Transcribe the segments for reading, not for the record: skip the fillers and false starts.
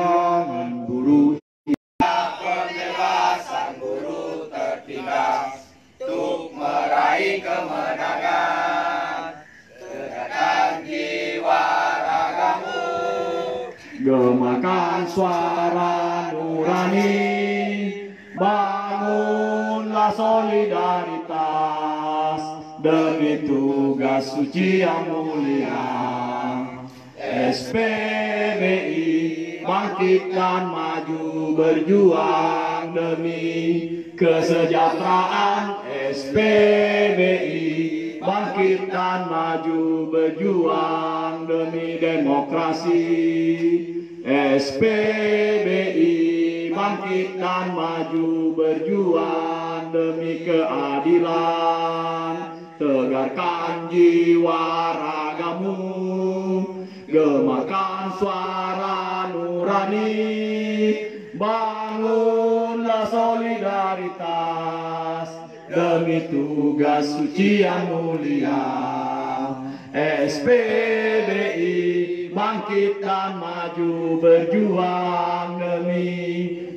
perjuangan buruh. Pembebasan buruh tertindas untuk meraih kemenangan. Tegakkan jiwa ragamu, Gemakan suara nurani, bangunlah solidaritas demi tugas suci yang mulia. SPBI bangkit dan maju berjuang demi kesejahteraan. SPBI bangkit dan maju berjuang demi demokrasi. SPBI bangkit dan maju berjuang demi keadilan. Tegarkan jiwa ragamu, gemakan suara nurani, bangunlah solidaritas demi tugas suci yang mulia. SPBI bangkit dan maju berjuang demi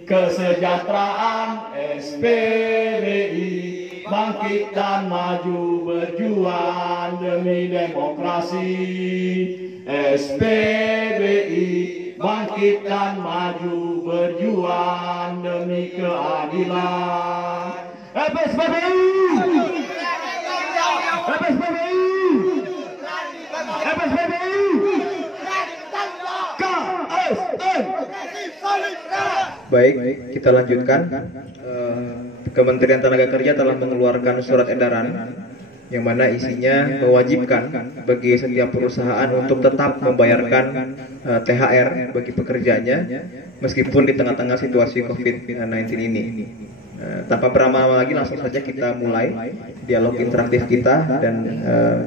kesejahteraan. SPBI bangkit dan maju berjuang demi demokrasi. SPBI bangkit dan maju berjuang demi keadilan. SPBI! SPBI! SPBI! KSN! Baik, kita lanjutkan. Kementerian Tenaga Kerja telah mengeluarkan surat edaran yang mana isinya mewajibkan bagi setiap perusahaan untuk tetap membayarkan THR bagi pekerjanya meskipun di tengah-tengah situasi COVID-19 ini. Tanpa berlama-lama lagi, langsung saja kita mulai dialog interaktif kita dan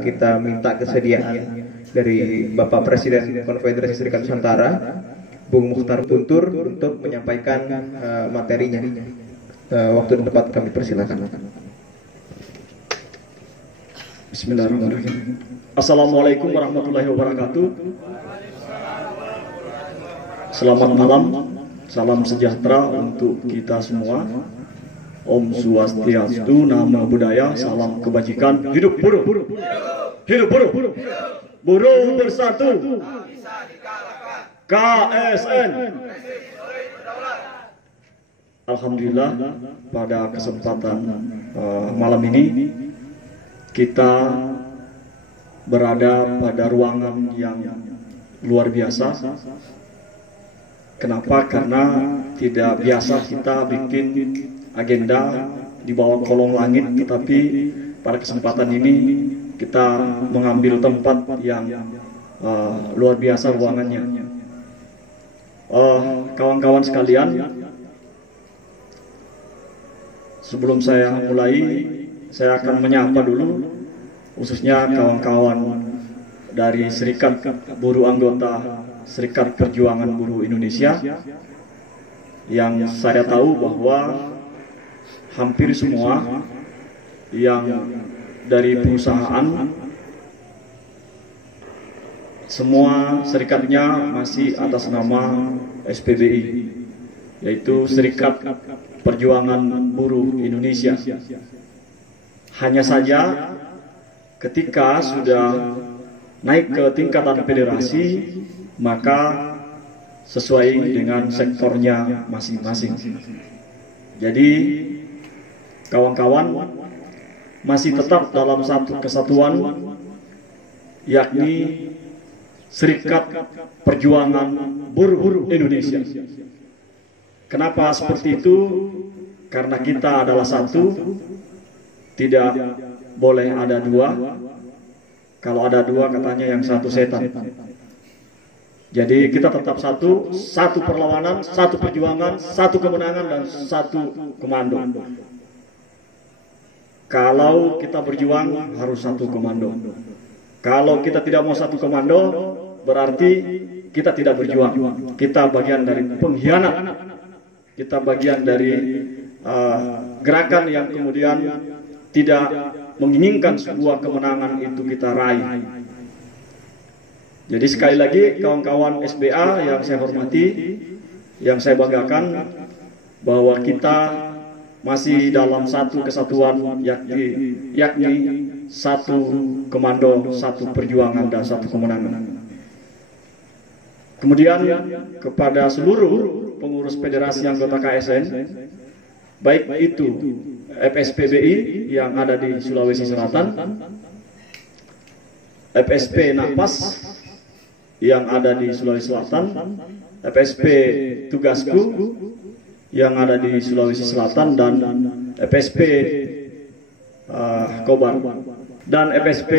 kita minta kesediaan dari Bapak Presiden Konfederasi Serikat Nusantara, Bung Mukhtar Guntur, untuk menyampaikan materinya. Waktu dan tempat kami persilakan. Bismillahirrahmanirrahim. Assalamualaikum warahmatullahi wabarakatuh. Selamat malam, salam sejahtera untuk kita semua. Om Swastiastu, Namo Buddhaya, salam kebajikan. Hidup buruh, hidup buruh, buruh bersatu. KSN. Alhamdulillah, pada kesempatan malam ini kita berada pada ruangan yang luar biasa. Kenapa? Karena tidak biasa kita bikin agenda di bawah kolong langit, tetapi pada kesempatan ini kita mengambil tempat yang luar biasa ruangannya. Kawan-kawan sekalian, sebelum saya mulai, saya akan menyapa dulu khususnya kawan-kawan dari Serikat Buruh Anggota Serikat Perjuangan Buruh Indonesia, yang saya tahu bahwa hampir semua yang dari perusahaan, semua serikatnya masih atas nama SPBI, yaitu Serikat Perjuangan Buruh Indonesia. Hanya saja ketika sudah naik ke tingkatan federasi, maka sesuai dengan sektornya masing-masing. Jadi kawan-kawan masih tetap dalam satu kesatuan, yakni Serikat Perjuangan Buruh Indonesia. Kenapa seperti itu? Karena kita adalah satu, tidak boleh ada dua. Kalau ada dua, katanya yang satu setan. Jadi kita tetap satu, satu perlawanan, satu perjuangan, satu kemenangan, dan satu komando. Kalau kita berjuang harus satu komando. Kalau kita tidak mau satu komando, berarti kita tidak berjuang. Kita bagian dari pengkhianat. Kita bagian dari gerakan yang kemudian tidak menginginkan sebuah kemenangan itu kita raih. Jadi sekali lagi kawan-kawan SBA yang saya hormati, yang saya banggakan bahwa kita masih dalam satu kesatuan, yakni satu komando, satu perjuangan, dan satu kemenangan. Kemudian kepada seluruh pengurus federasi anggota KSN, baik itu FSPBI yang ada di Sulawesi Selatan, FSP Napas yang ada di Sulawesi Selatan, FSP Tugasku yang ada di Sulawesi Selatan, dan FSP Kobar dan FSP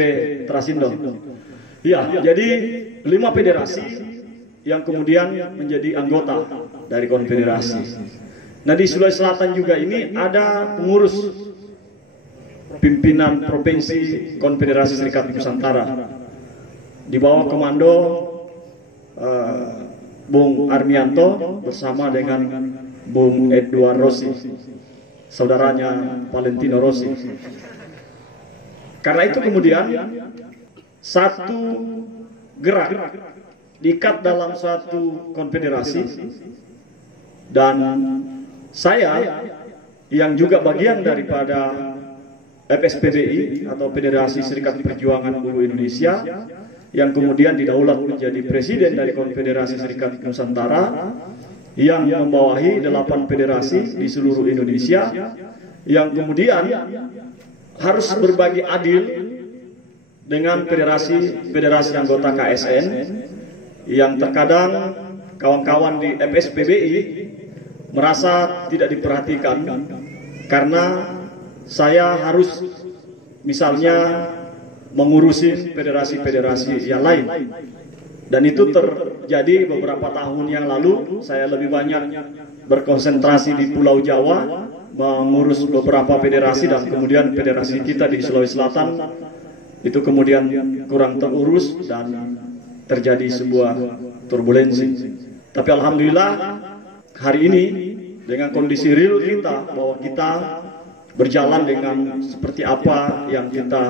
Trasindo. Ya, jadi 5 federasi yang kemudian menjadi anggota dari konfederasi. Nah, di Sulawesi Selatan juga ini ada pengurus pimpinan Provinsi Konfederasi Serikat Nusantara di bawah komando Bung Armianto bersama dengan Bung Edward Rossi, saudaranya Valentino Rossi. Karena itu kemudian satu gerak diikat dalam satu konfederasi, dan saya yang juga bagian daripada FSPBI atau Federasi Serikat Perjuangan Buruh Indonesia, yang kemudian didaulat menjadi presiden dari Konfederasi Serikat Nusantara, yang membawahi 8 federasi di seluruh Indonesia, yang kemudian harus berbagi adil dengan federasi anggota KSN, yang terkadang kawan-kawan di FSPBI merasa tidak diperhatikan karena saya harus misalnya mengurusi federasi-federasi yang lain. Dan itu terjadi beberapa tahun yang lalu. Saya lebih banyak berkonsentrasi di Pulau Jawa, mengurus beberapa federasi, dan kemudian federasi kita di Sulawesi Selatan itu kemudian kurang terurus dan terjadi sebuah turbulensi. Tapi alhamdulillah hari ini dengan kondisi real kita, bahwa kita berjalan dengan seperti apa yang kita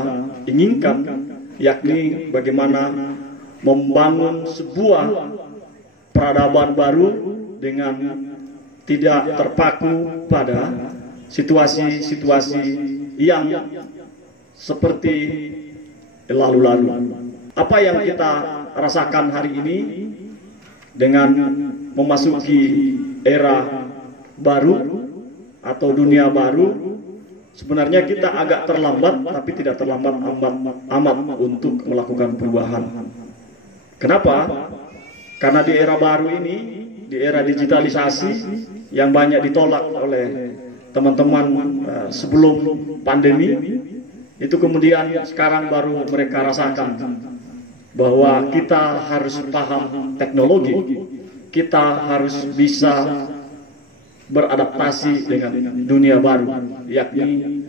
inginkan, yakni bagaimana membangun sebuah peradaban baru dengan tidak terpaku pada situasi-situasi yang seperti lalu-lalu. Apa yang kita rasakan hari ini dengan memasuki era baru atau dunia baru, sebenarnya kita agak terlambat, tapi tidak terlambat amat untuk melakukan perubahan. Kenapa? Karena di era baru ini, di era digitalisasi yang banyak ditolak oleh teman-teman sebelum pandemi, itu kemudian sekarang baru mereka rasakan bahwa kita harus paham teknologi, kita harus bisa beradaptasi dengan dunia baru, yakni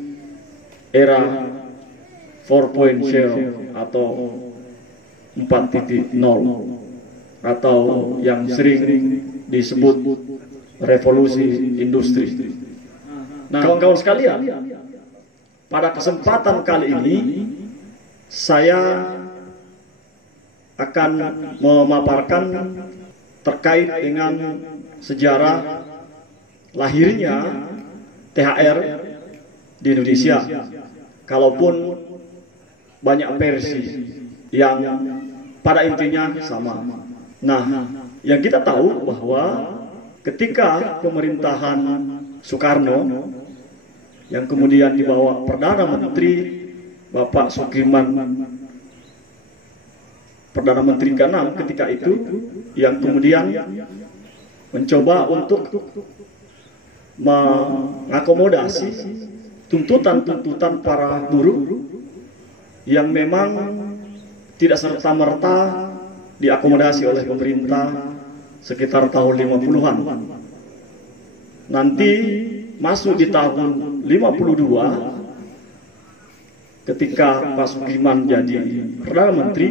era 4.0 atau 4.0 atau yang sering disebut revolusi industri. Nah, kawan-kawan sekalian, pada kesempatan kali ini saya akan memaparkan terkait dengan sejarah lahirnya THR di Indonesia. Kalaupun banyak versi yang pada intinya sama. Nah, yang kita tahu bahwa ketika pemerintahan Soekarno yang kemudian dibawa Perdana Menteri Bapak Sudirman, Perdana Menteri ke-6 ketika itu, yang kemudian mencoba untuk mengakomodasi tuntutan-tuntutan para buruh yang memang tidak serta-merta diakomodasi oleh pemerintah sekitar tahun 50-an. Nanti masuk di tahun 52 ketika Pak Sudirman jadi Perdana Menteri,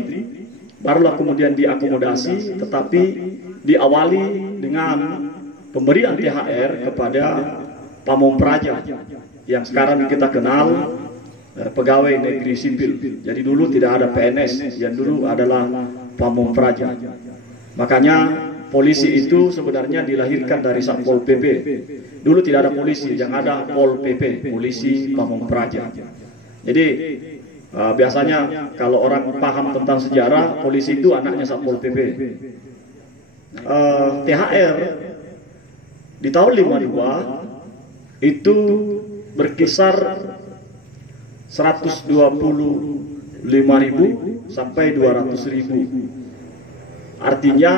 barulah kemudian diakomodasi, tetapi diawali dengan pemberian THR kepada Pamong-Praja yang sekarang kita kenal pegawai negeri sipil. Jadi dulu tidak ada PNS, yang dulu adalah Pamong-Praja. Makanya polisi itu sebenarnya dilahirkan dari Satpol PP. Dulu tidak ada polisi, yang ada Pol PP, Polisi Pamong Praja. Jadi biasanya kalau orang paham tentang sejarah, polisi itu anaknya Satpol PP. THR di tahun 52 itu berkisar 125.000 sampai 200.000. Artinya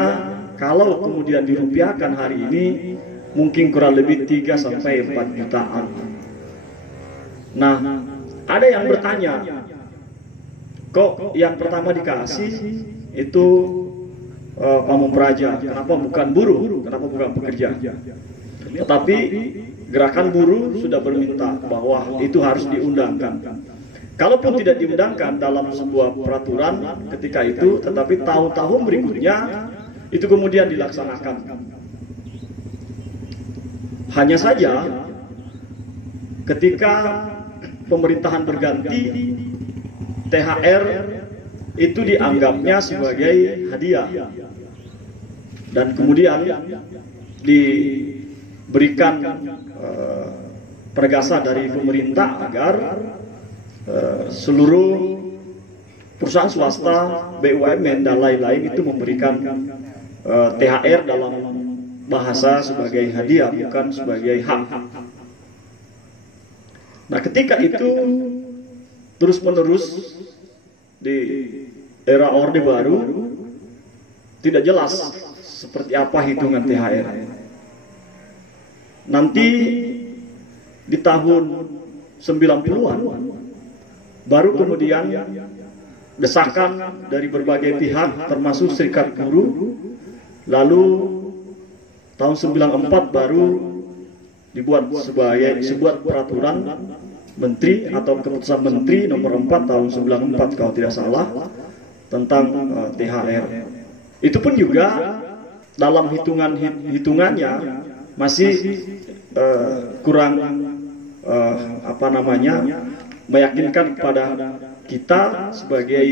kalau kemudian dirupiahkan hari ini mungkin kurang lebih 3 sampai 4 jutaan. Nah, ada yang bertanya, kok yang pertama dikasih itu Pamong Praja, kenapa bukan buruh, kenapa bukan pekerja? Tetapi gerakan buruh sudah berminta bahwa itu harus diundangkan. Kalaupun tidak diundangkan dalam sebuah peraturan ketika itu, tetapi tahun-tahun berikutnya itu kemudian dilaksanakan. Hanya saja ketika pemerintahan berganti, THR itu dianggapnya sebagai hadiah dan kemudian diberikan penegasan dari pemerintah agar seluruh perusahaan swasta, BUMN dan lain-lain itu memberikan THR dalam bahasa sebagai hadiah, bukan sebagai hak. Nah, ketika itu terus-menerus di era Orde Baru tidak jelas seperti apa hitungan THR. Nanti di tahun 90-an baru kemudian desakan dari berbagai pihak termasuk serikat buruh, lalu tahun 94 baru dibuat sebuah peraturan menteri atau keputusan menteri nomor 4 tahun 94 kalau tidak salah tentang THR. Itu pun juga dalam hitungannya masih kurang meyakinkan kepada kita sebagai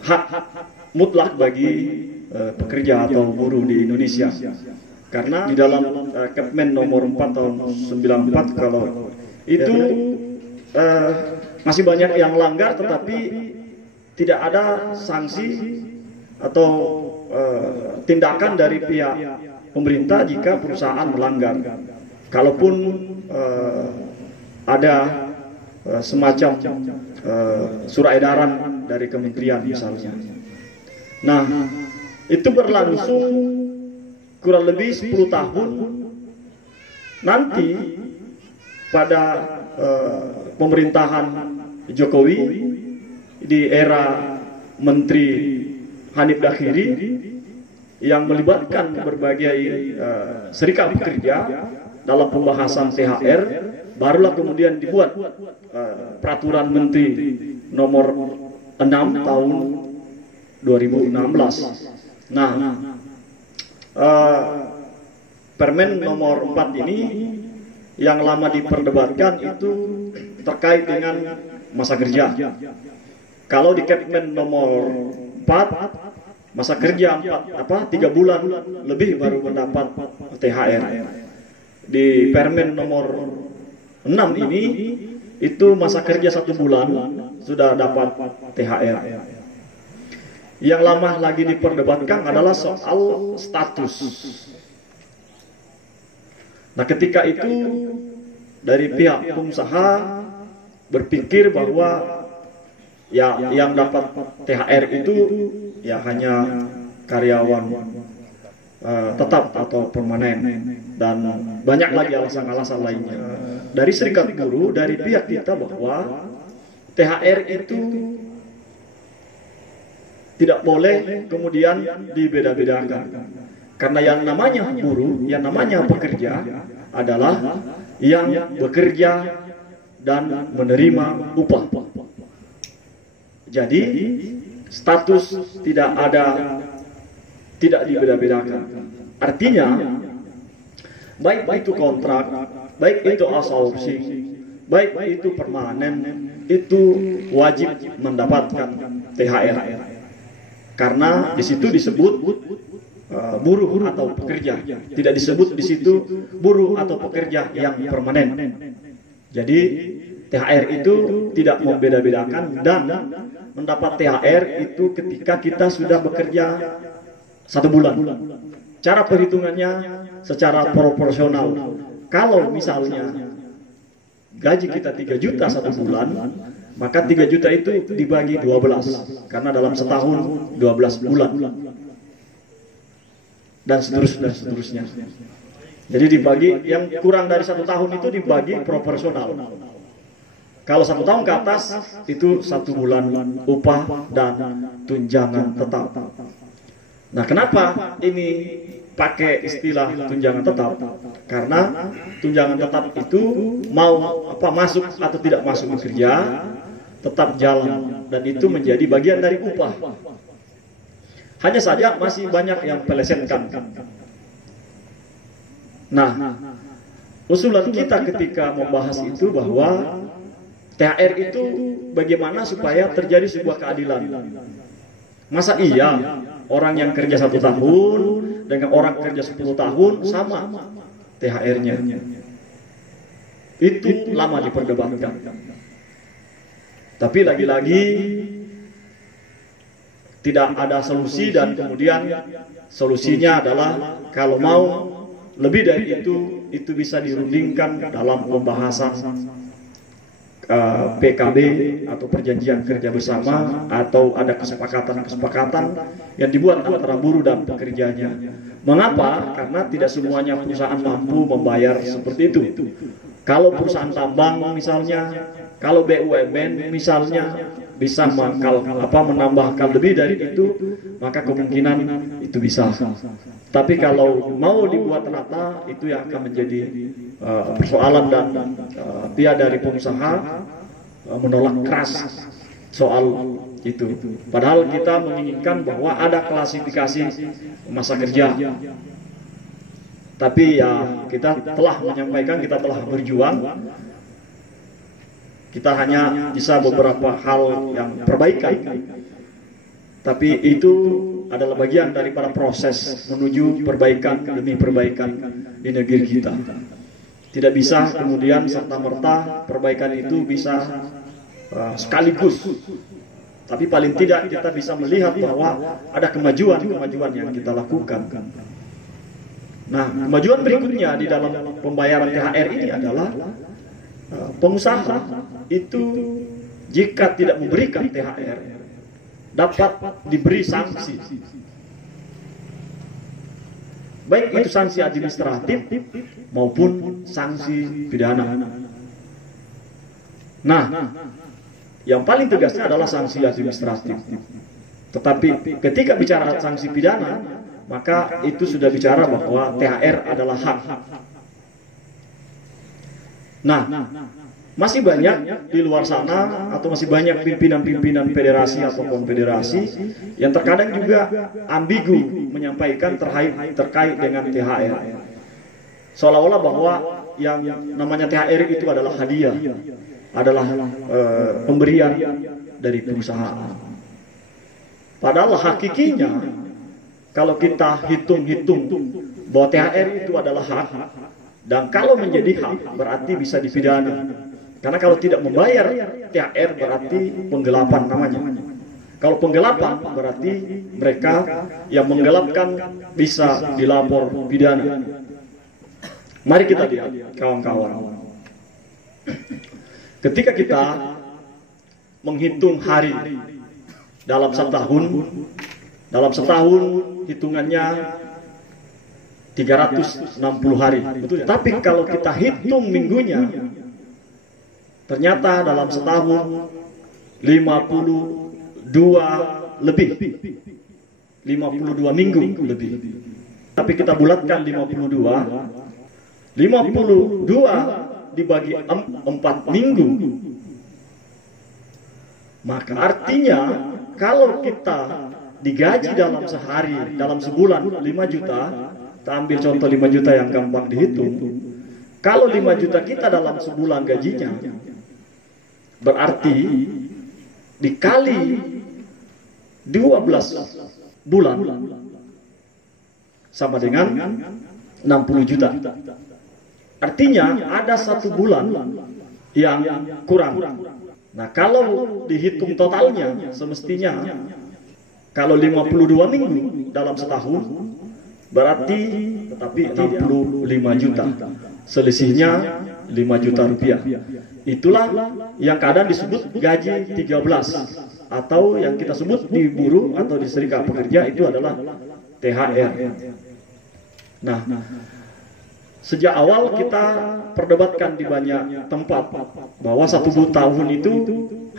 hak mutlak bagi pekerja atau buruh di Indonesia. Karena di dalam Kepmen nomor 4 tahun 94 kalau itu masih banyak yang langgar, tetapi tidak ada sanksi atau tindakan dari pihak pemerintah jika perusahaan melanggar. Kalaupun ada semacam surat edaran dari kementerian misalnya. Nah, itu berlangsung kurang lebih 10 tahun. Nanti pada pemerintahan Jokowi di era Menteri Hanif Dakhiri yang melibatkan berbagai serikat pekerja dalam pembahasan THR, barulah kemudian dibuat peraturan Menteri nomor 6 tahun 2016. Nah, Permen nomor 4 ini yang lama diperdebatkan itu terkait dengan masa kerja. Kalau di Kepmen nomor 4 masa kerja 3 bulan lebih baru mendapat THR. Di Permen nomor 6 ini itu masa kerja 1 bulan sudah dapat THR. Yang lama lagi diperdebatkan adalah soal status. Nah, ketika itu dari pihak pengusaha berpikir bahwa ya yang dapat THR itu ya hanya karyawan tetap atau permanen, dan banyak lagi alasan-alasan lainnya. Dari serikat buruh, dari pihak kita bahwa THR itu tidak boleh kemudian dibeda-bedakan. Karena yang namanya buruh, yang namanya pekerja adalah yang bekerja dan menerima upah. Jadi status tidak dibeda-bedakan. Artinya baik itu kontrak, baik itu outsourcing, baik itu permanen, itu wajib mendapatkan THR. Karena di situ disebut buruh atau pekerja. Tidak disebut di situ buruh atau pekerja yang permanen. Jadi THR itu tidak membeda-bedakan, dan mendapat THR itu ketika kita sudah bekerja 1 bulan. Cara perhitungannya secara proporsional. Kalau misalnya gaji kita 3 juta 1 bulan, maka 3 juta itu dibagi 12, karena dalam setahun 12 bulan. Dan seterusnya. Jadi dibagi, yang kurang dari 1 tahun itu dibagi proporsional. Kalau 1 tahun ke atas itu 1 bulan upah dan tunjangan tetap. Nah, kenapa ini pakai istilah tunjangan tetap? Karena tunjangan tetap itu mau masuk atau tidak masuk bekerja tetap jalan, dan itu menjadi bagian dari upah. Hanya saja masih banyak yang melesetkan. Nah, usulan kita ketika membahas itu bahwa THR itu bagaimana supaya terjadi sebuah keadilan. Masa iya orang yang kerja 1 tahun dengan orang kerja 10 tahun sama THR-nya? Itu lama diperdebatkan. Tapi lagi-lagi tidak ada solusi, dan kemudian solusinya adalah kalau mau lebih dari itu bisa dirundingkan dalam pembahasan PKB atau perjanjian kerja bersama, atau ada kesepakatan-kesepakatan yang dibuat antara buruh dan pekerjanya. Mengapa? Karena tidak semuanya perusahaan mampu membayar seperti itu. Kalau perusahaan tambang misalnya, kalau BUMN misalnya bisa menambahkan lebih dari itu, maka kemungkinan itu bisa. Tapi kalau mau dibuat rata, itu yang akan menjadi persoalan, dan pihak dari pengusaha menolak keras soal itu. Padahal kita menginginkan bahwa ada klasifikasi masa kerja. Tapi ya kita telah menyampaikan, kita telah berjuang. Kita hanya bisa beberapa hal yang perbaikan, tapi itu adalah bagian daripada proses menuju perbaikan demi perbaikan di negeri kita. Tidak bisa kemudian serta-merta perbaikan itu bisa sekaligus, tapi paling tidak kita bisa melihat bahwa ada kemajuan yang kita lakukan. Nah, kemajuan berikutnya di dalam pembayaran THR ini adalah pengusaha itu jika tidak memberikan THR dapat diberi sanksi, baik itu sanksi administratif maupun sanksi pidana. Nah, yang paling tegasnya adalah sanksi administratif. Tetapi ketika bicara sanksi pidana, maka itu sudah bicara bahwa THR adalah hak. Nah, masih banyak di luar sana, atau masih banyak pimpinan-pimpinan federasi atau konfederasi yang terkadang juga ambigu menyampaikan terkait dengan THR. Seolah-olah bahwa yang namanya THR itu adalah hadiah, adalah pemberian dari perusahaan. Padahal hakikinya, kalau kita hitung-hitung bahwa THR itu adalah hak, dan kalau menjadi hak berarti bisa dipidana. Karena kalau tidak membayar THR berarti penggelapan namanya. Kalau penggelapan berarti mereka yang menggelapkan bisa dilapor pidana. Mari kita lihat kawan-kawan. Ketika kita menghitung hari dalam setahun hitungannya 360 hari, betul. Tapi kalau kita hitung minggunya, ternyata dalam setahun 52 minggu lebih. Tapi kita bulatkan 52 dibagi 4 minggu. Maka artinya kalau kita digaji dalam sehari, dalam sebulan 5 juta, kita ambil contoh 5 juta yang gampang dihitung. Kalau 5 juta kita dalam sebulan gajinya, berarti dikali 12 bulan, sama dengan 60 juta. Artinya ada 1 bulan yang kurang. Nah, kalau dihitung totalnya semestinya kalau 52 minggu dalam setahun berarti tetapi 65 juta. Selisihnya 5 juta rupiah. Itulah yang kadang disebut gaji 13 atau yang kita sebut di buruh atau di serikat pekerja itu adalah THR. Nah, sejak awal kita perdebatkan di banyak tempat bahwa 1 tahun itu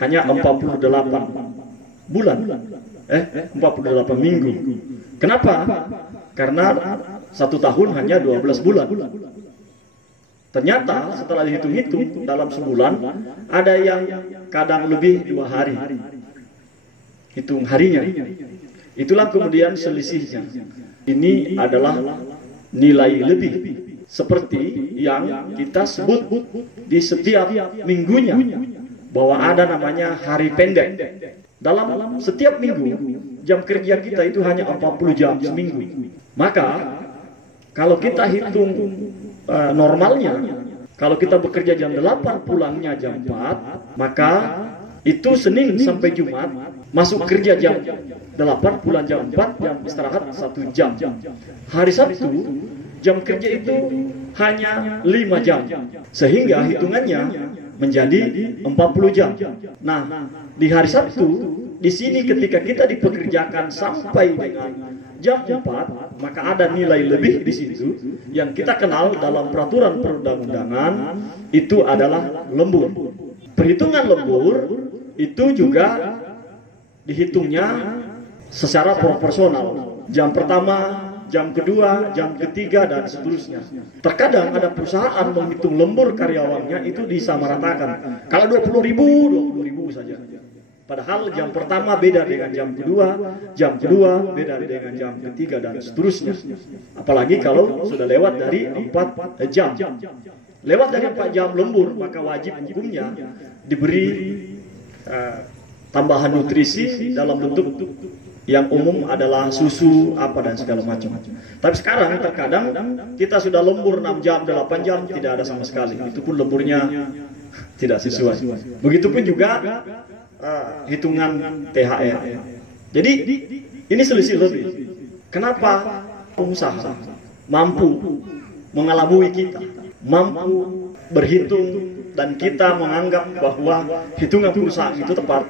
hanya 48 bulan, 48 minggu. Kenapa? Karena 1 tahun hanya 12 bulan. Ternyata setelah dihitung-hitung dalam sebulan ada yang kadang lebih 2 hari. Hitung harinya. Itulah kemudian selisihnya. Ini adalah nilai lebih seperti yang kita sebut di setiap minggunya bahwa ada namanya hari pendek. Dalam setiap minggu jam kerja kita itu hanya 40 jam seminggu. Maka kalau kita hitung normalnya, kalau kita bekerja jam 8 pulangnya jam 4, maka itu Senin sampai Jumat masuk kerja jam 8 pulang jam 4, jam istirahat 1 jam. Hari Sabtu jam kerja itu hanya 5 jam, sehingga hitungannya menjadi 40 jam. Nah, di hari Sabtu di sini ketika kita dipekerjakan sampai dengan jam 4, maka ada nilai lebih di situ yang kita kenal dalam peraturan perundang-undangan itu adalah lembur. Perhitungan lembur itu juga dihitungnya secara proporsional. Jam pertama, jam kedua, jam ketiga, dan seterusnya. Terkadang ada perusahaan menghitung lembur karyawannya itu disamaratakan. Kalau 20.000 saja. Padahal jam pertama beda dengan jam kedua beda dengan jam ketiga, dan seterusnya. Apalagi kalau sudah lewat dari 4 jam. Lewat dari 4 jam lembur, maka wajib hukumnya diberi tambahan nutrisi dalam bentuk yang umum adalah susu apa dan segala macam. Tapi sekarang terkadang kita sudah lembur 6 jam, 8 jam tidak ada sama sekali. Itu pun lemburnya tidak sesuai. Begitupun juga hitungan THR. Jadi ini selisih lebih. Kenapa pengusaha mampu mengelabui kita, mampu berhitung dan kita menganggap bahwa hitungan perusahaan itu tepat?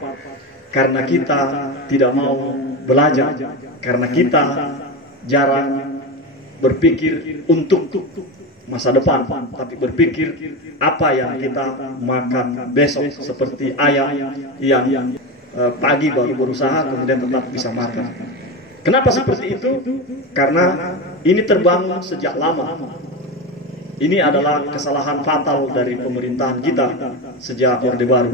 Karena kita tidak mau belajar, karena kita jarang berpikir untuk masa depan, tapi berpikir apa yang kita makan besok, seperti ayam yang pagi baru berusaha kemudian tetap bisa makan. Kenapa seperti itu? Karena ini terbangun sejak lama. Ini adalah kesalahan fatal dari pemerintahan kita sejak Orde Baru,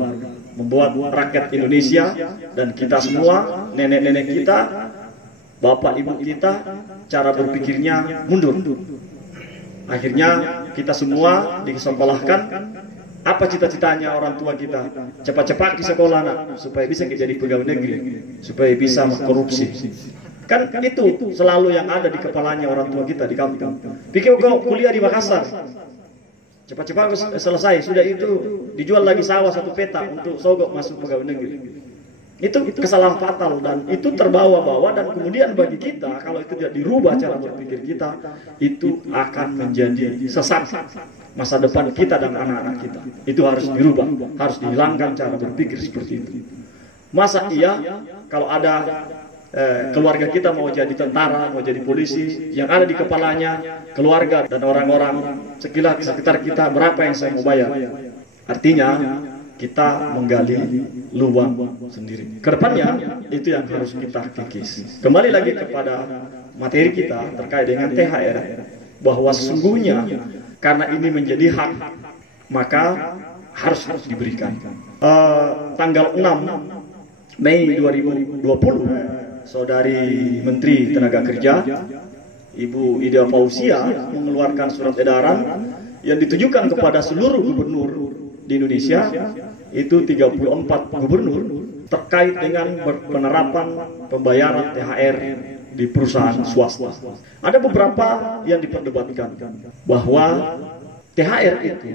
membuat rakyat Indonesia dan kita semua, nenek-nenek kita, bapak ibu kita, cara berpikirnya mundur. Akhirnya kita semua disekolahkan. Apa cita-citanya orang tua kita? Cepat-cepat di sekolah nak, supaya bisa jadi pegawai negeri, supaya bisa korupsi. Kan itu selalu yang ada di kepalanya orang tua kita di kampung. Pikir kau kuliah di Makassar, cepat-cepat selesai, sudah itu dijual lagi sawah 1 peta untuk sogok masuk pegawai negeri. Itu kesalahan fatal dan itu terbawa-bawa, dan kemudian bagi kita kalau itu tidak dirubah cara berpikir kita, itu akan menjadi sesat masa depan kita dan anak-anak kita. Itu harus dirubah, harus dihilangkan cara berpikir seperti itu. Masa iya kalau ada keluarga kita mau jadi tentara, mau jadi polisi, yang ada di kepalanya keluarga dan orang-orang sekitar kita, berapa yang saya mau bayar? Artinya kita menggali lubang sendiri. Kedepannya itu yang harus kita kikis. Kembali lagi kepada materi kita terkait dengan THR, bahwa sesungguhnya karena ini menjadi hak, maka harus diberikan. Tanggal 6 Mei 2020, Saudari Menteri Tenaga Kerja Ibu Ida Fauzia mengeluarkan surat edaran yang ditujukan kepada seluruh gubernur di Indonesia, itu 34 gubernur, terkait dengan penerapan pembayaran THR di perusahaan swasta. Ada beberapa yang diperdebatkan bahwa THR itu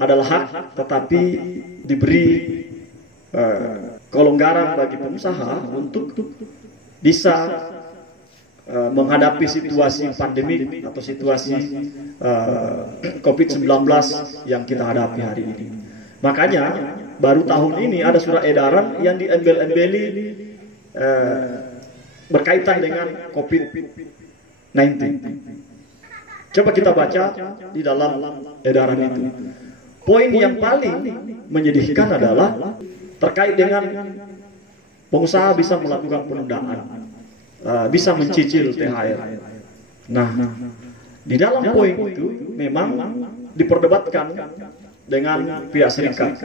adalah hak tetapi diberi kelonggaran bagi pengusaha untuk bisa menghadapi situasi pandemi atau situasi COVID-19 yang kita hadapi hari ini. Makanya baru tahun ini ada surat edaran yang diembel-embeli berkaitan dengan COVID-19. Coba kita baca di dalam edaran itu. Poin yang paling menyedihkan adalah terkait dengan pengusaha bisa melakukan penundaan, bisa mencicil THR. Nah, di dalam poin itu memang diperdebatkan dengan pihak serikat.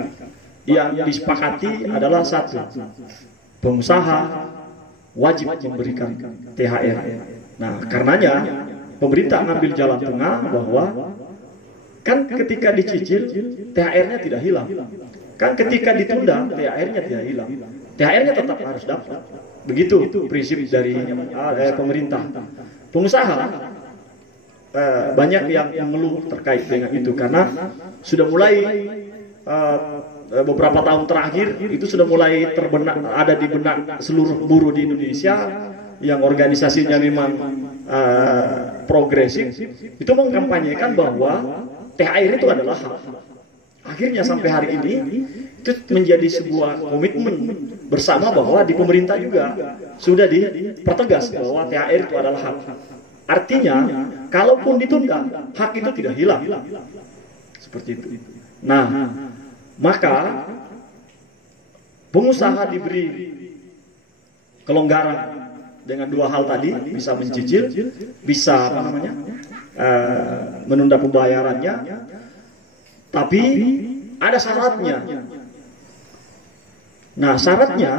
Yang disepakati adalah satu, pengusaha wajib memberikan THR. Nah, karenanya pemerintah ngambil jalan tengah bahwa kan ketika dicicil THR-nya tidak hilang. Kan ketika ditunda THR-nya tidak hilang. THR-nya tetap harus dapat. Begitu prinsip dari pemerintah. Pengusaha banyak yang mengeluh terkait dengan itu karena sudah mulai beberapa tahun terakhir itu sudah mulai terbenak, ada di benak seluruh buruh di Indonesia yang organisasinya memang progresif, itu mengkampanyekan bahwa THR itu adalah hak. Akhirnya sampai hari ini itu menjadi sebuah komitmen bersama bahwa di pemerintah juga sudah dipertegas bahwa THR itu adalah hak. Artinya, kalaupun ditunda, hak itu tidak hilang. Seperti itu. Nah, maka pengusaha diberi kelonggaran dengan dua hal tadi, bisa mencicil, bisa menunda pembayarannya, tapi ada syaratnya. Nah, syaratnya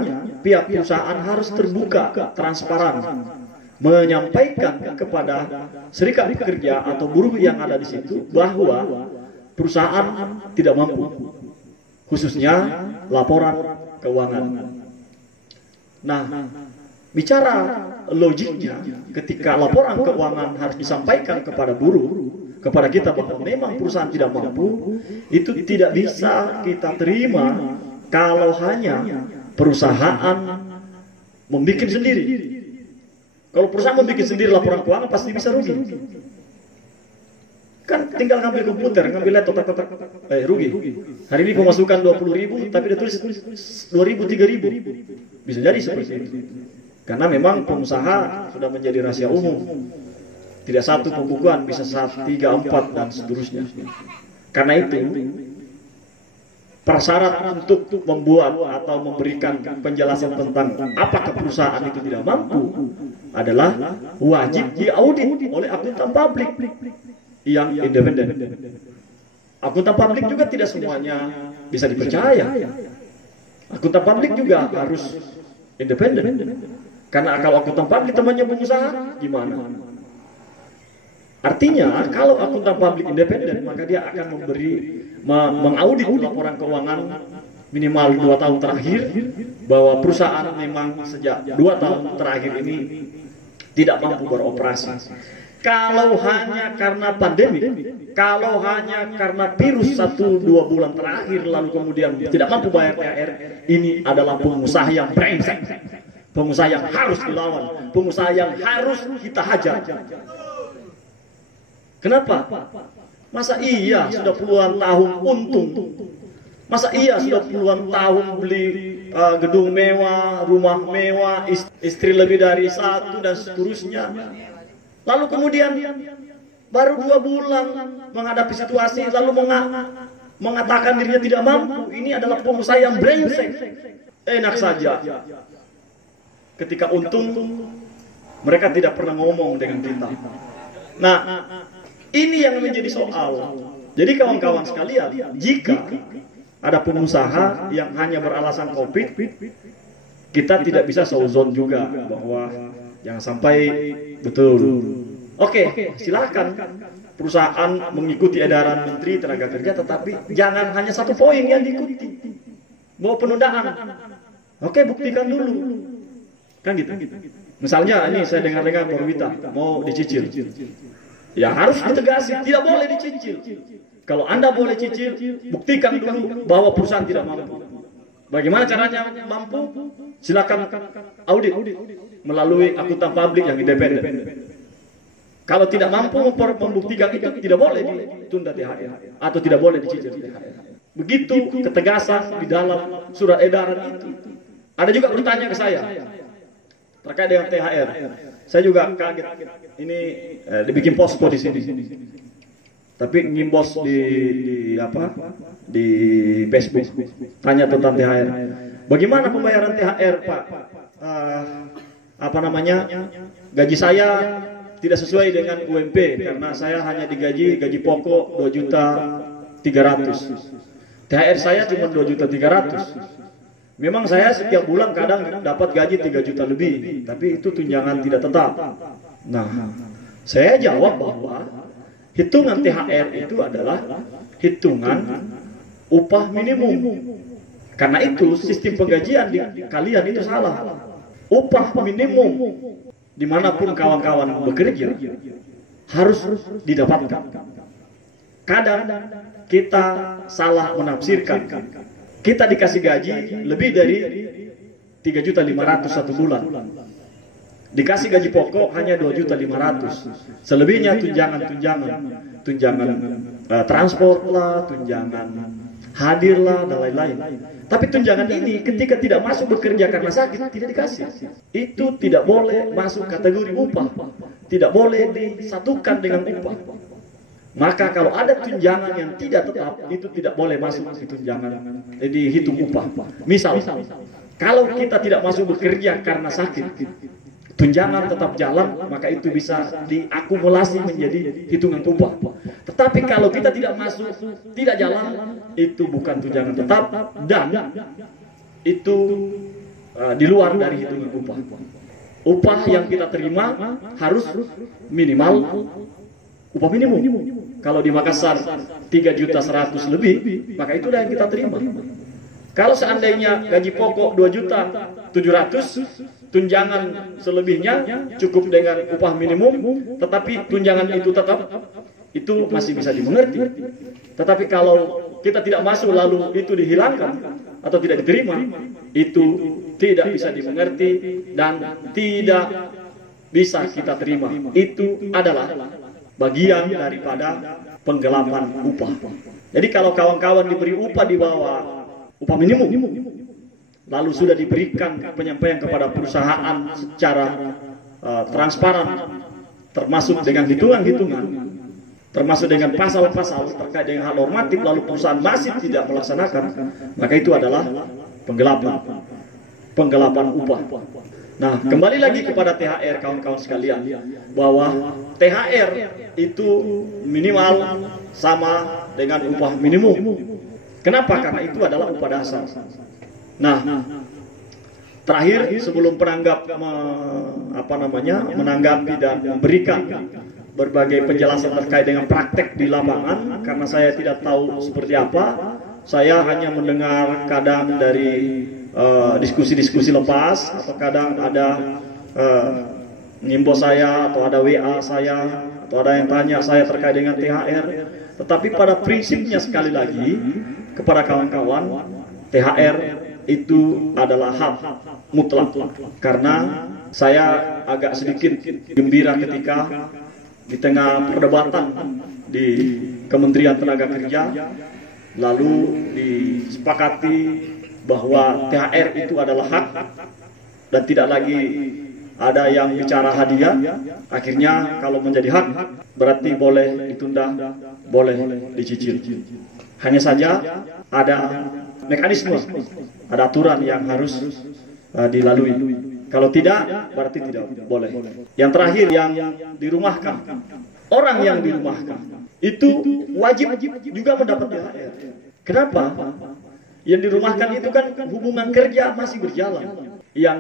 pihak perusahaan harus terbuka, transparan, menyampaikan kepada serikat pekerja atau buruh yang ada di situ bahwa perusahaan tidak mampu, khususnya laporan keuangan. Nah, bicara logiknya, ketika laporan keuangan harus disampaikan kepada buruh, kepada kita bahwa memang perusahaan tidak mampu, itu tidak bisa kita terima kalau hanya perusahaan membuat sendiri. Kalau perusahaan membuat sendiri laporan keuangan pasti bisa rugi. Kan tinggal ngambil komputer, ngambil laptop, rugi. Hari ini pemasukan 20.000, tapi dia tulis 2.000, 3.000. Bisa jadi seperti itu. Karena memang pengusaha sudah menjadi rahasia umum. Tidak satu pembukuan, bisa 1, 3, 4, dan seterusnya. Karena itu, prasyarat untuk membuat atau memberikan penjelasan tentang apakah perusahaan itu tidak mampu adalah wajib diaudit oleh akuntan publik yang independen. Akuntan publik juga tidak semuanya bisa dipercaya. Akuntan publik juga harus independen. Karena kalau akuntan publik temannya pengusaha, gimana? Artinya, kalau akuntan publik independen, maka dia akan mengaudit laporan keuangan minimal 2 tahun terakhir, bahwa perusahaan memang sejak 2 tahun terakhir ini tidak mampu beroperasi. Kalau hanya karena pandemi, kalau hanya karena virus 1-2 bulan terakhir, lalu kemudian tidak mampu bayar THR, ini adalah pengusaha yang brengsek. Pengusaha yang harus dilawan, pengusaha yang harus kita hajar. Kenapa? Masa iya sudah puluhan tahun untung? Masa iya sudah puluhan tahun beli gedung mewah, rumah mewah, istri lebih dari 1 dan seterusnya? Lalu kemudian baru 2 bulan menghadapi situasi, lalu mengatakan dirinya tidak mampu. Ini adalah pengusaha yang brengsek. Enak saja. Ketika untung, mereka tidak pernah ngomong dengan kita. Nah, ini yang menjadi soal. Jadi kawan-kawan sekalian, jika ada pengusaha yang hanya beralasan COVID, kita tidak bisa sauzon juga bahwa jangan sampai betul. Oke, silakan perusahaan mengikuti edaran Menteri Tenaga Kerja, tetapi jangan hanya 1 poin yang diikuti, bahwa penundaan. Oke, buktikan dulu. Kan gitu. Misalnya ini saya dengar-dengar Borwita mau dicicil. Ya harus ditegasi, tidak boleh dicicil. Kalau Anda boleh cicil, buktikan dulu bahwa perusahaan tidak mampu. Bagaimana caranya mampu? Silakan audit melalui akuntan publik yang independen. Kalau tidak mampu membuktikan itu, tidak boleh ditunda THR atau tidak boleh dicicil THR. Begitu ketegasan di dalam surat edaran itu. Ada juga bertanya ke saya terkait dengan THR. Saya juga kaget. Ini dibikin posko di sini. Tapi ngimbos di Facebook tanya tentang THR. Bagaimana pembayaran THR, Pak? Gaji saya tidak sesuai dengan UMP karena saya hanya digaji gaji pokok 2.300.000. THR saya cuma 2.300.000. Memang saya setiap bulan kadang dapat gaji 3 juta lebih, tapi itu tunjangan tidak tetap. Nah, saya jawab bahwa hitungan THR itu adalah hitungan upah minimum. Karena itu sistem penggajian di kalian itu salah. Upah minimum dimanapun kawan-kawan bekerja harus didapatkan. Kadang kita salah menafsirkan. Kita dikasih gaji lebih dari 3.500.000 satu bulan. Dikasih gaji pokok hanya 2.500.000. Selebihnya tunjangan transport lah, tunjangan hadir lah, dan lain-lain. Tapi tunjangan ini ketika tidak masuk bekerja karena sakit tidak dikasih. Itu tidak boleh masuk kategori upah. Tidak boleh disatukan dengan upah. Maka kalau ada tunjangan yang tidak tetap, itu tidak boleh masuk di tunjangan, dihitung upah. Misal, kalau kita tidak masuk bekerja karena sakit, tunjangan tetap jalan, maka itu bisa diakumulasi menjadi hitungan upah. Tetapi kalau kita tidak masuk, tidak jalan, itu bukan tunjangan tetap dan itu di luar dari hitungan upah. Upah yang kita terima harus minimal upah minimum. Kalau di Makassar 3.100.000 lebih, maka itulah yang kita terima. Kalau seandainya gaji pokok 2.700.000, tunjangan selebihnya cukup dengan upah minimum, tetapi tunjangan itu tetap, itu masih bisa dimengerti. Tetapi kalau kita tidak masuk lalu itu dihilangkan atau tidak diterima, itu tidak bisa dimengerti dan tidak bisa kita terima. Itu adalah bagian daripada penggelapan upah. Jadi kalau kawan-kawan diberi upah di bawah upah minimum, lalu sudah diberikan penyampaian kepada perusahaan secara transparan, termasuk dengan hitungan-hitungan, termasuk dengan pasal-pasal terkait dengan hal normatif, lalu perusahaan masih tidak melaksanakan, maka itu adalah penggelapan upah. Nah, kembali lagi kepada THR kawan-kawan sekalian, bahwa THR itu minimal sama dengan upah minimum. Kenapa? Karena itu adalah upah dasar. Nah, terakhir sebelum penanggap menanggapi dan memberikan berbagai penjelasan terkait dengan praktek di lapangan, karena saya tidak tahu seperti apa, saya hanya mendengar kadang dari diskusi-diskusi lepas, atau kadang ada ngimbo saya, atau ada WA saya, atau ada yang tanya saya terkait dengan THR. Tetapi pada prinsipnya sekali lagi kepada kawan-kawan, THR itu adalah hak mutlak. Karena saya agak sedikit gembira ketika di tengah perdebatan di Kementerian Tenaga Kerja, lalu disepakati bahwa THR itu adalah hak dan tidak lagi ada yang bicara hadiah. Akhirnya kalau menjadi hak berarti boleh ditunda, boleh dicicil. Hanya saja ada mekanisme, ada aturan yang harus dilalui. Kalau tidak, berarti tidak boleh. Yang terakhir, yang dirumahkan. Orang yang dirumahkan itu wajib juga mendapat THR. Kenapa? Yang dirumahkan itu kan hubungan kerja masih berjalan. Yang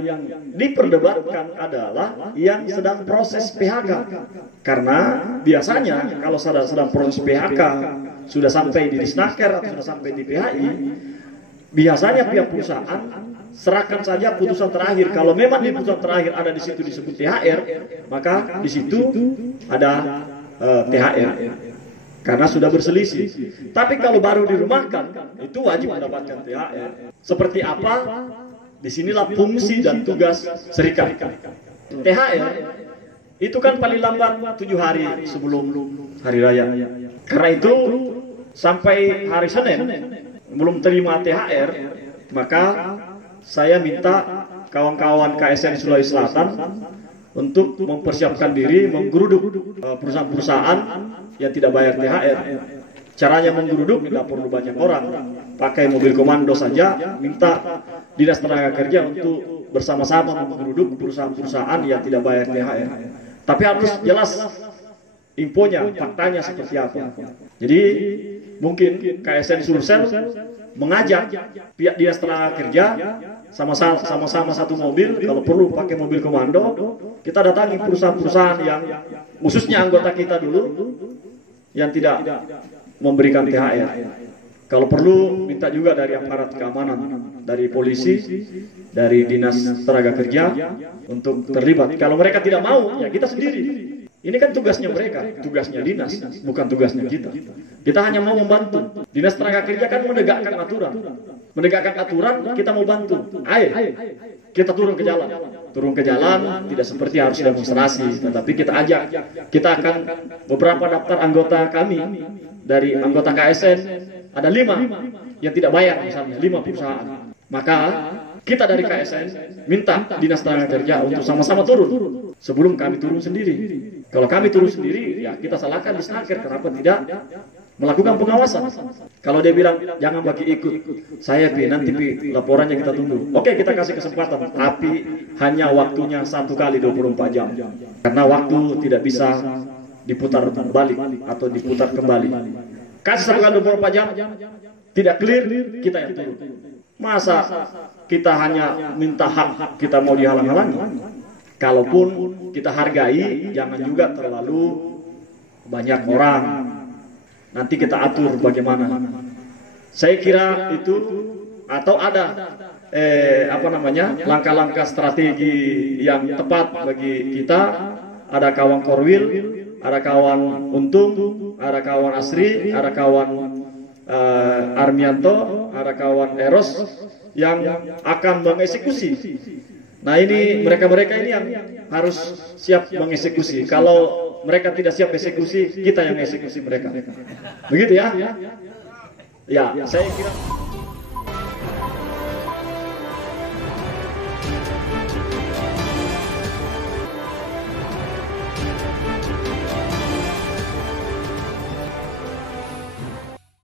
diperdebatkan adalah yang sedang proses PHK. Karena biasanya kalau sedang proses PHK, sudah sampai di Disnaker atau sudah sampai di PHI, biasanya pihak perusahaan serahkan saja putusan terakhir. Kalau memang di putusan terakhir ada di situ disebut THR, maka di situ ada THR. Karena sudah berselisih. Tapi kalau baru dirumahkan, itu wajib mendapatkan THR. Seperti apa? Disinilah fungsi dan tugas serikat. THR itu kan paling lambat 7 hari sebelum hari raya. Karena itu sampai hari Senin belum terima THR, maka saya minta kawan-kawan KSN Sulawesi Selatan untuk mempersiapkan diri menggeruduk perusahaan-perusahaan yang tidak bayar THR. Caranya menggeruduk tidak perlu banyak orang, pakai mobil komando saja, minta Dinas Tenaga Kerja untuk bersama-sama menggeruduk perusahaan-perusahaan yang tidak bayar THR. Tapi harus jelas infonya, faktanya seperti apa. Jadi mungkin KSN Sulsel mengajak pihak Dinas Tenaga Kerja sama-sama satu mobil, kalau perlu pakai mobil komando, kita datangi perusahaan-perusahaan yang khususnya anggota kita dulu yang tidak memberikan THR. Kalau perlu minta juga dari aparat keamanan, dari polisi, dari Dinas Tenaga Kerja untuk terlibat. Kalau mereka tidak mau, ya kita sendiri. Ini kan tugasnya mereka, tugasnya dinas, bukan tugasnya kita. Kita hanya mau membantu. Dinas Tenaga Kerja kan menegakkan aturan. Menegakkan aturan, kita mau bantu. Ayo, kita turun ke jalan. Turun ke jalan, tidak seperti harus demonstrasi, tetapi kita ajak. Kita akan beberapa daftar anggota kami, dari anggota KSN, ada 5 yang tidak bayar misalnya, 5 perusahaan. Maka kita dari KSN minta Dinas Tenaga Kerja untuk sama-sama turun sebelum kami turun sendiri. Kalau kami turun sendiri, ya kita salahkan Disnaker kenapa tidak melakukan pengawasan. Kalau dia bilang jangan bagi ikut, saya nanti laporannya kita tunggu. Oke, kita kasih kesempatan, tapi hanya waktunya 1 kali 24 jam. Karena waktu tidak bisa diputar balik atau diputar kembali. Kasih 1 kali 24 jam, tidak clear, kita yang turun. Masa kita hanya minta hak kita mau dihalang-halangi? Kalaupun kita hargai, jangan juga terlalu banyak orang. Nanti kita atur bagaimana. Saya kira itu, atau ada langkah-langkah strategi yang tepat bagi kita. Ada kawan Korwil, ada kawan Untung, ada kawan Asri, ada kawan Armianto, ada kawan Eros yang akan mengeksekusi. Nah ini mereka-mereka ini yang harus siap mengeksekusi. Kalau mereka tidak siap eksekusi, kita yang eksekusi mereka. Begitu ya? Ya, saya kira.